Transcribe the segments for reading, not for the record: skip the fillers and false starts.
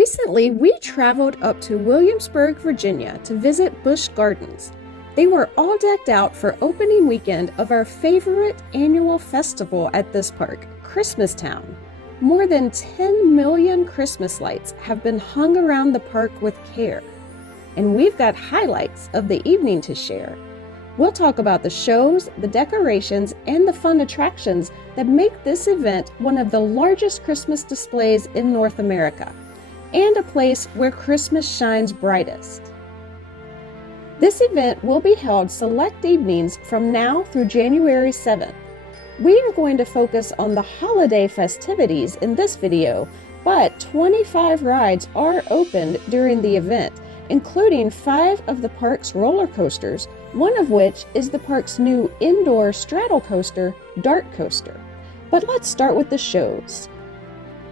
Recently, we traveled up to Williamsburg, Virginia to visit Busch Gardens. They were all decked out for opening weekend of our favorite annual festival at this park, Christmas Town. More than 10 million Christmas lights have been hung around the park with care. And we've got highlights of the evening to share. We'll talk about the shows, the decorations, and the fun attractions that make this event one of the largest Christmas displays in North America, and a place where Christmas shines brightest. This event will be held select evenings from now through January 7th. We are going to focus on the holiday festivities in this video, but 25 rides are opened during the event, including 5 of the park's roller coasters, one of which is the park's new indoor straddle coaster, Dart Coaster. But let's start with the shows.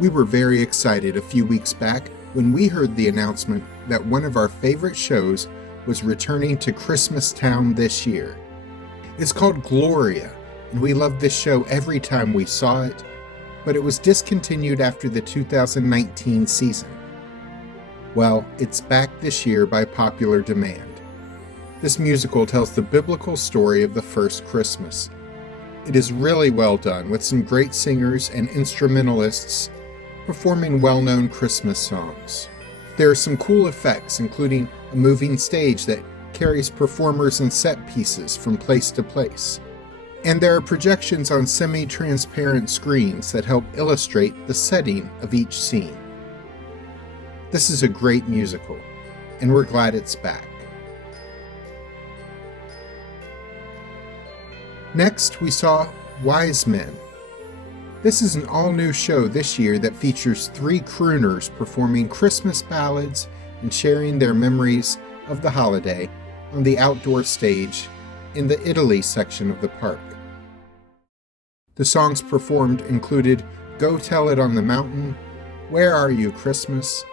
We were very excited a few weeks back when we heard the announcement that one of our favorite shows was returning to Christmas Town this year. It's called Gloria, and we loved this show every time we saw it, but it was discontinued after the 2019 season. Well, it's back this year by popular demand. This musical tells the biblical story of the first Christmas. It is really well done, with some great singers and instrumentalists performing well-known Christmas songs. There are some cool effects, including a moving stage that carries performers and set pieces from place to place. And there are projections on semi-transparent screens that help illustrate the setting of each scene. This is a great musical, and we're glad it's back. Next, we saw Wise Men. This is an all-new show this year that features 3 crooners performing Christmas ballads and sharing their memories of the holiday on the outdoor stage in the Italy section of the park. The songs performed included Go Tell It on the Mountain, Where Are You Christmas,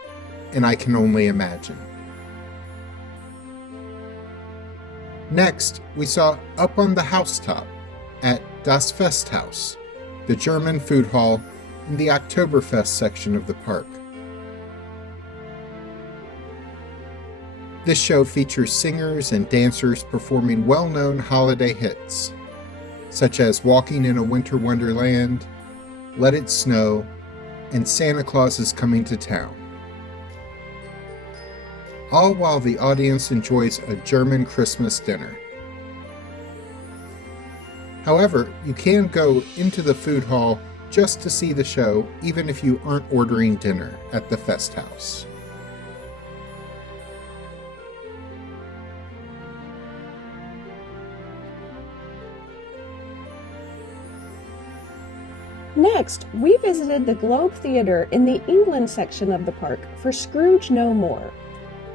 and I Can Only Imagine. Next, we saw Up on the Housetop at Das Festhaus, the German food hall in the Oktoberfest section of the park. This show features singers and dancers performing well-known holiday hits, such as Walking in a Winter Wonderland, Let It Snow, and Santa Claus is Coming to Town. All while the audience enjoys a German Christmas dinner. However, you can go into the food hall just to see the show, even if you aren't ordering dinner at the Festhaus. Next, we visited the Globe Theatre in the England section of the park for Scrooge No More.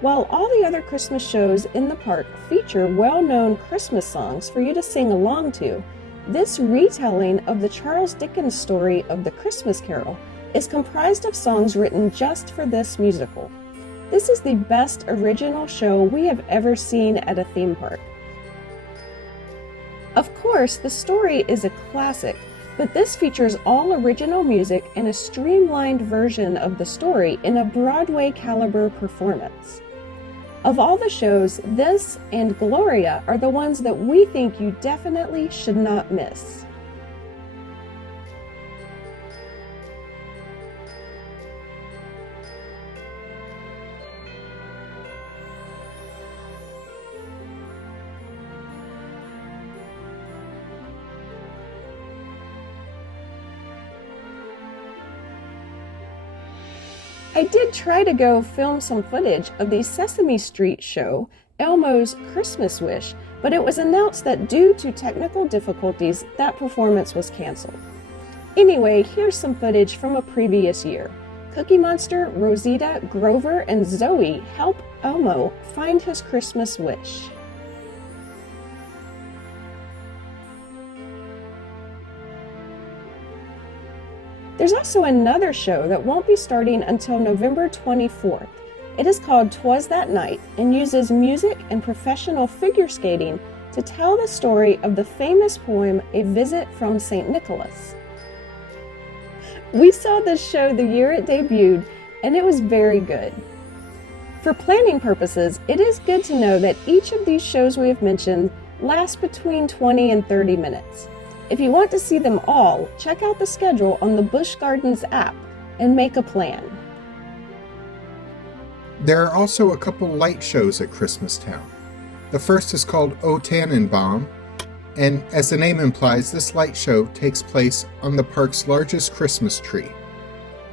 While all the other Christmas shows in the park feature well-known Christmas songs for you to sing along to, this retelling of the Charles Dickens story of the Christmas Carol is comprised of songs written just for this musical. This is the best original show we have ever seen at a theme park. Of course, the story is a classic, but this features all original music and a streamlined version of the story in a Broadway caliber performance. Of all the shows, this and Gloria are the ones that we think you definitely should not miss. I did try to go film some footage of the Sesame Street show, Elmo's Christmas Wish, but it was announced that due to technical difficulties, that performance was canceled. Anyway, here's some footage from a previous year. Cookie Monster, Rosita, Grover, and Zoe help Elmo find his Christmas wish. There's also another show that won't be starting until November 24th. It is called 'Twas That Night and uses music and professional figure skating to tell the story of the famous poem A Visit from St. Nicholas. We saw this show the year it debuted, and it was very good. For planning purposes, it is good to know that each of these shows we have mentioned lasts between 20 and 30 minutes. If you want to see them all, check out the schedule on the Busch Gardens app and make a plan. There are also a couple light shows at Christmastown. The first is called O Tannenbaum, and as the name implies, this light show takes place on the park's largest Christmas tree,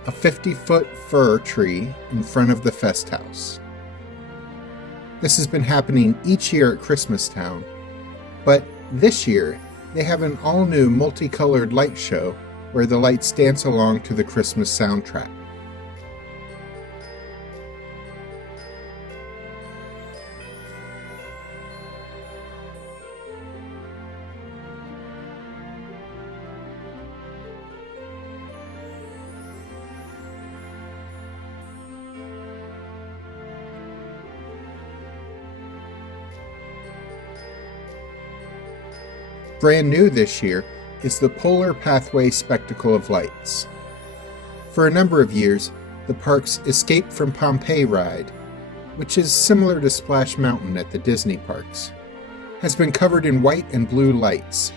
a 50-foot fir tree in front of the Fest House. This has been happening each year at Christmastown, but this year they have an all-new multicolored light show where the lights dance along to the Christmas soundtrack. Brand new this year is the Polar Pathway Spectacle of Lights. For a number of years, the park's Escape from Pompeii ride, which is similar to Splash Mountain at the Disney parks, has been covered in white and blue lights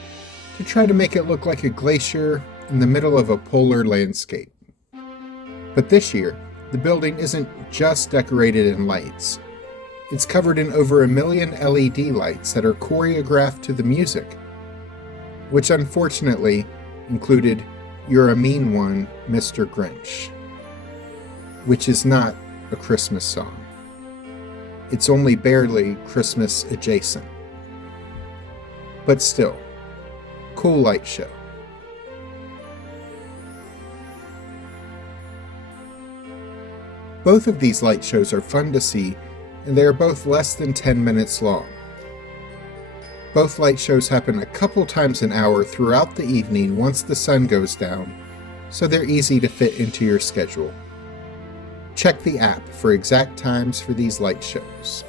to try to make it look like a glacier in the middle of a polar landscape. But this year, the building isn't just decorated in lights. It's covered in over 1 million LED lights that are choreographed to the music, which unfortunately included You're a Mean One, Mr. Grinch, which is not a Christmas song. It's only barely Christmas adjacent. But still, cool light show. Both of these light shows are fun to see, and they are both less than 10 minutes long. Both light shows happen a couple times an hour throughout the evening once the sun goes down, so they're easy to fit into your schedule. Check the app for exact times for these light shows.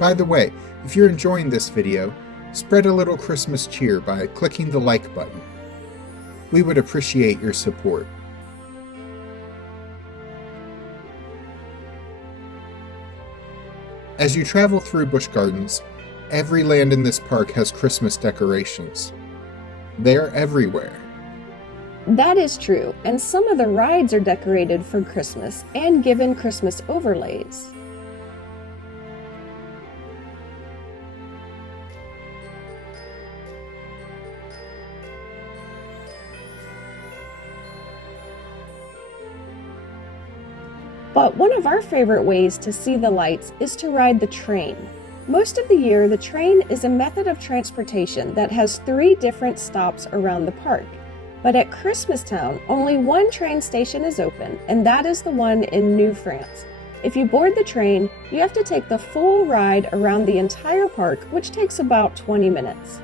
By the way, if you're enjoying this video, spread a little Christmas cheer by clicking the like button. We would appreciate your support. As you travel through Busch Gardens, every land in this park has Christmas decorations. They're everywhere. That is true, and some of the rides are decorated for Christmas and given Christmas overlays. But one of our favorite ways to see the lights is to ride the train. Most of the year, the train is a method of transportation that has 3 different stops around the park. But at Christmastown, only one train station is open, and that is the one in New France. If you board the train, you have to take the full ride around the entire park, which takes about 20 minutes.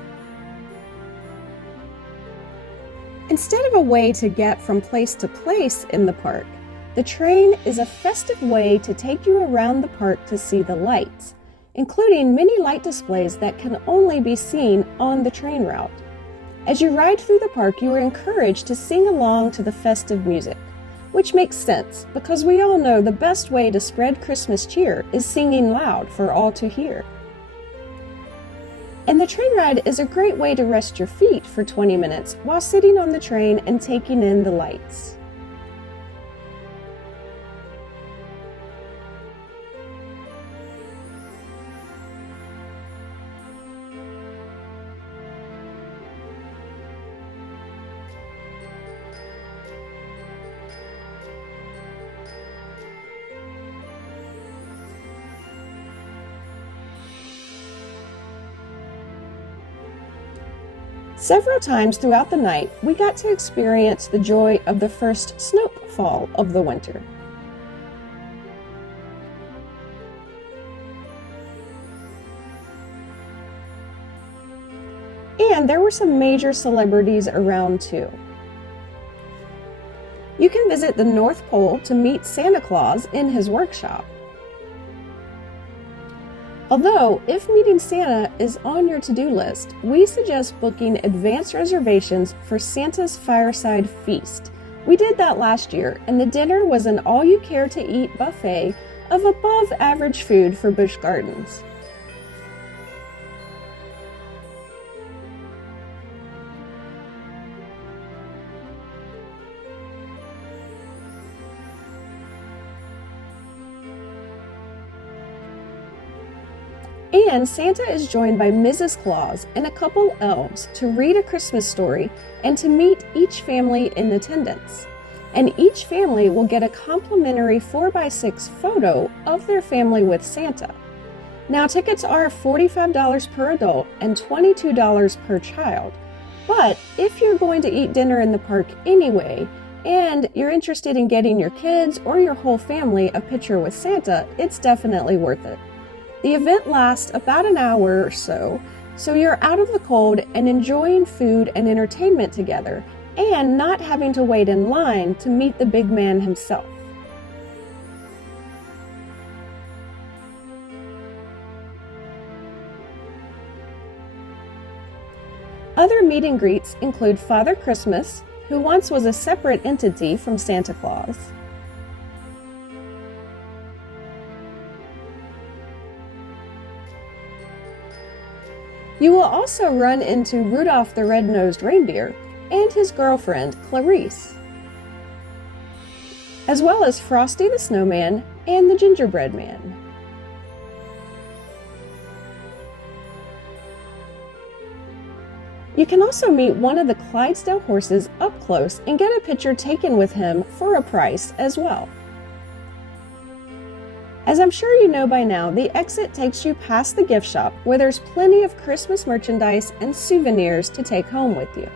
Instead of a way to get from place to place in the park, the train is a festive way to take you around the park to see the lights, including many light displays that can only be seen on the train route. As you ride through the park, you are encouraged to sing along to the festive music, which makes sense because we all know the best way to spread Christmas cheer is singing loud for all to hear. And the train ride is a great way to rest your feet for 20 minutes while sitting on the train and taking in the lights. Several times throughout the night, we got to experience the joy of the first snowfall of the winter. And there were some major celebrities around too. You can visit the North Pole to meet Santa Claus in his workshop. Although, if meeting Santa is on your to-do list, we suggest booking advance reservations for Santa's Fireside Feast, We did that last year, and the dinner was an all-you-care-to-eat buffet of above-average food for Busch Gardens. And Santa is joined by Mrs. Claus and a couple elves to read a Christmas story and to meet each family in attendance. And each family will get a complimentary 4x6 photo of their family with Santa. Now, tickets are $45 per adult and $22 per child. But if you're going to eat dinner in the park anyway, and you're interested in getting your kids or your whole family a picture with Santa, it's definitely worth it. The event lasts about an hour or so you're out of the cold and enjoying food and entertainment together, and not having to wait in line to meet the big man himself. Other meet and greets include Father Christmas, who once was a separate entity from Santa Claus. You will also run into Rudolph the Red-Nosed Reindeer and his girlfriend, Clarice, as well as Frosty the Snowman and the Gingerbread Man. You can also meet one of the Clydesdale horses up close and get a picture taken with him for a price as well. As I'm sure you know by now, the exit takes you past the gift shop where there's plenty of Christmas merchandise and souvenirs to take home with you.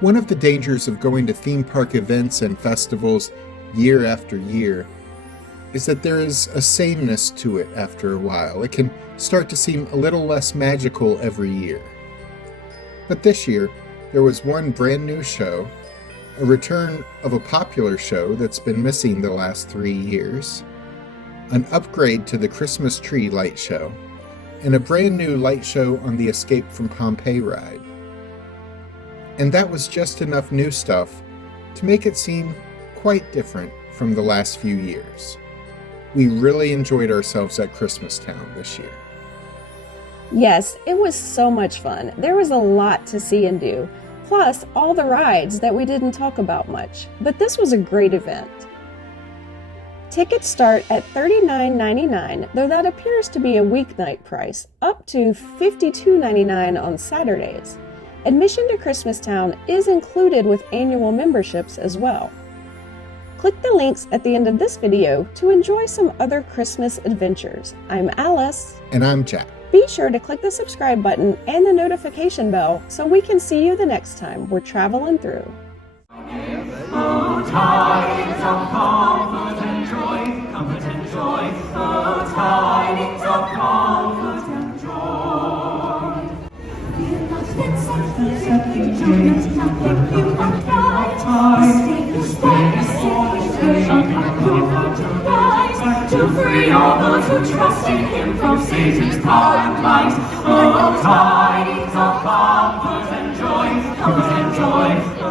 One of the dangers of going to theme park events and festivals year after year is that there is a sameness to it after a while. It can start to seem a little less magical every year. But this year, there was one brand new show, a return of a popular show that's been missing the last 3 years, an upgrade to the Christmas tree light show, and a brand new light show on the Escape from Pompeii ride. And that was just enough new stuff to make it seem quite different from the last few years. We really enjoyed ourselves at Christmastown this year. Yes, it was so much fun. There was a lot to see and do, plus all the rides that we didn't talk about much, but this was a great event. Tickets start at $39.99, though that appears to be a weeknight price, up to $52.99 on Saturdays. Admission to Christmastown is included with annual memberships as well. Click the links at the end of this video to enjoy some other Christmas adventures. I'm Alice. And I'm Jack. Be sure to click the subscribe button and the notification bell so we can see you the next time we're traveling through. Oh, tidings of comfort and joy, comfort and joy. Oh, tidings of comfort and joy. Fear not, Vincent, fear you joy, nothing you must die. Stay, stay, shall come to rise, to free all those who trust in him from Satan's power and might. Oh, tidings of comfort and joy, comfort and joy.